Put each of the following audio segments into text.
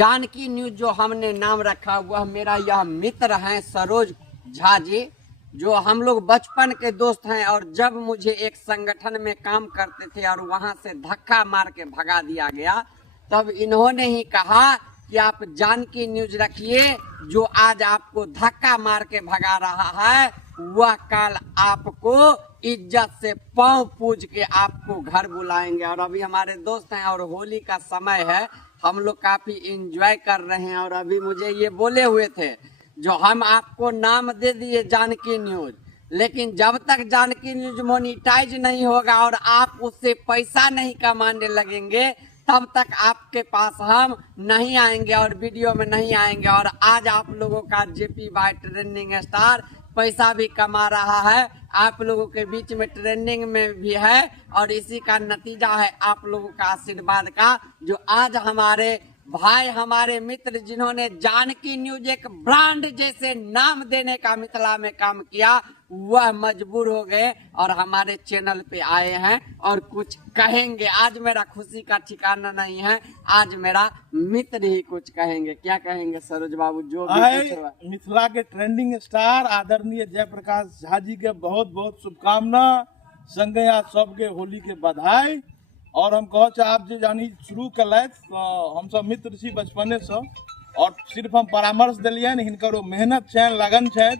Janaki news जो हमने नाम रखा वह मेरा यह मित्र हैं सरोज झा जी, जो हम लोग बचपन के दोस्त हैं। और जब मुझे एक संगठन में काम करते थे और वहां से धक्का मार के भगा दिया गया, तब इन्होंने ही कहा कि आप जानकी न्यूज रखिए, जो आज आपको धक्का मार के भगा रहा है वह कल आपको इज्जत से पांव पूज के आपको घर बुलाएंगे। और अभी हमारे दोस्त हैं और होली का समय है, हम लोग काफी एंजॉय कर रहे हैं। और अभी मुझे ये बोले हुए थे, जो हम आपको नाम दे दिए जानकी न्यूज, लेकिन जब तक जानकी न्यूज मोनिटाइज नहीं होगा और आप उससे पैसा नहीं कमाने लगेंगे, तब तक आपके पास हम नहीं आएंगे और वीडियो में नहीं आएंगे। और आज आप लोगों का जेपी बाय ट्रेंडिंग स्टार पैसा भी कमा रहा है, आप लोगों के बीच में ट्रेंडिंग में भी है, और इसी का नतीजा है आप लोगों का आशीर्वाद का, जो आज हमारे भाई, हमारे मित्र जिन्होंने जानकी न्यूज एक ब्रांड जैसे नाम देने का मिथिला में काम किया, वह मजबूर हो गए और हमारे चैनल पे आए हैं और कुछ कहेंगे। आज मेरा खुशी का ठिकाना नहीं है, आज मेरा मित्र ही कुछ कहेंगे। क्या कहेंगे सरोज बाबू? जो भी मिथिला के ट्रेंडिंग स्टार आदरणीय जयप्रकाश झा जी के बहुत बहुत शुभकामना, संगे आज सबके होली के बधाई। और हम कह आप जो जानी शुरू कल हम सब मित्र छी बचपने से, और सिर्फ हम परामर्श दिलिए हिनकर मेहनत है, लगन है,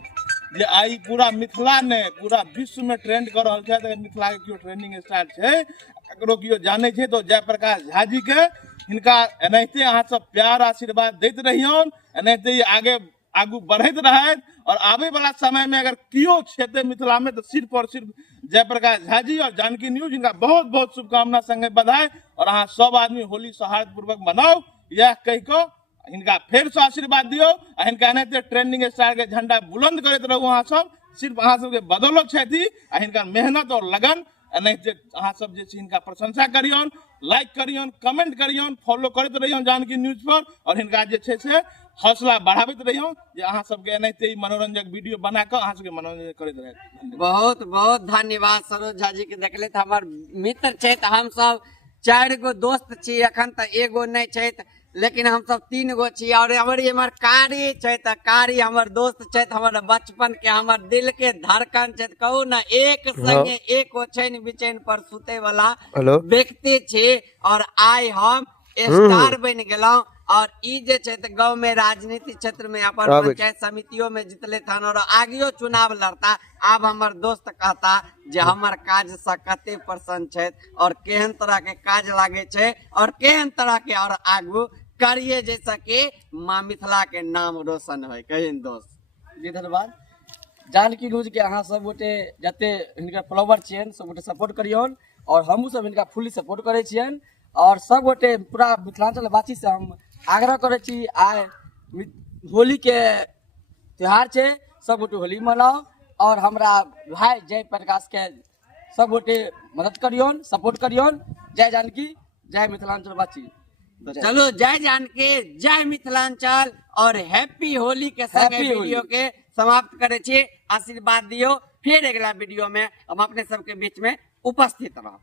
जे आई पूरा मिथिला ने पूरा विश्व में ट्रेंड कर रहा है। अगर मिथिला के क्यों ट्रेंडिंग स्टार है, ककरो क्यों जाने छे तो जयप्रकाश झा जी के, हिनका एनाहिते अहाँ सब प्यार आशीर्वाद देते रहियन, एनाहिते आगे आगू बढ़त रहे। और आवे वाला समय में अगर क्यों क्षेत्र मिथिला में, तो सिर्फ और सिर्फ जयप्रकाश झा जी और जानकी न्यूज, इनका बहुत बहुत शुभकामना संगे बधाई। और अहाँ सब आदमी होली सौहार्द पूर्वक मनाओ, यह कह को इनका फिर से आशीर्वाद दियो। इनका एनाहिते ट्रेंडिंग स्टार के झंडा बुलंद करते रहू। अहाँ सब सिर्फ अहाँ सबके बदौलत छथि, इनका मेहनत और लगन एनाहिते अहाँ सब जे इनका प्रशंसा करियन, लाइक करियन, कमेंट करियन, फॉलो करते रहियन जानकी न्यूज पर, और इनका जे छे से हौसला बढ़ावित रहियन, जे अहाँ सबके एनाहिते मनोरंजक वीडियो बना के अहाँ सबके मनोरंजन करैत रहे। बहुत बहुत धन्यवाद सरोज झा जी के। देखले त हमर मित्र छे, हम सब 4 गो दोस्त छी, अखन त एगो नहीं छे, लेकिन हम सब 3 गो छी। और हमर कारी छे, त कारी हमर दोस्त छे, हमर बचपन के हमर दिल के धड़कन छे। कहू ना, एक संगे एक ओछैन बिछैन पर सुते वाला व्यक्ति छे। और आइ हम स्टार बन गेलौं। और ई जे छे त गांव में राजनीति क्षेत्र में अपन पंचायत समितियों में जितले थान, और आगियो चुनाव लड़ता। अब हमर दोस्त कहता जे हमर काज से कते प्रसन्न छे, और केहन तरह के काज लागे छे, और केहन तरह के और आगू करिए, जैसा कि माँ मिथिला के नाम रोशन हो। कहिन दोस्त जी धन्यवाद। जानकी न्यूज के अहाँ सब गोटे जते हिनकर फॉलोवर छियन सब गोटे सपोर्ट करियन, और हमहूँ सब हिनका फुल्ली सपोर्ट करे छियन। और सब गोटे पूरा मिथिलांचल वासी से हम आग्रह करे छी, आइ होली के त्योहार छे, सब गोटे होली मनाओ। और हमरा भाई जय प्रकाश के सब गोटे मदद करियन, सपोर्ट करियन। जय जानकी, जय मिथिलांचल वासी। तो चलो, जय जानकी, जय मिथिलांचल, और हैप्पी होली के साथ वीडियो के समाप्त करे छी। आशीर्वाद दियो, फिर अगला वीडियो में हम अपने सबके बीच में उपस्थित रहो।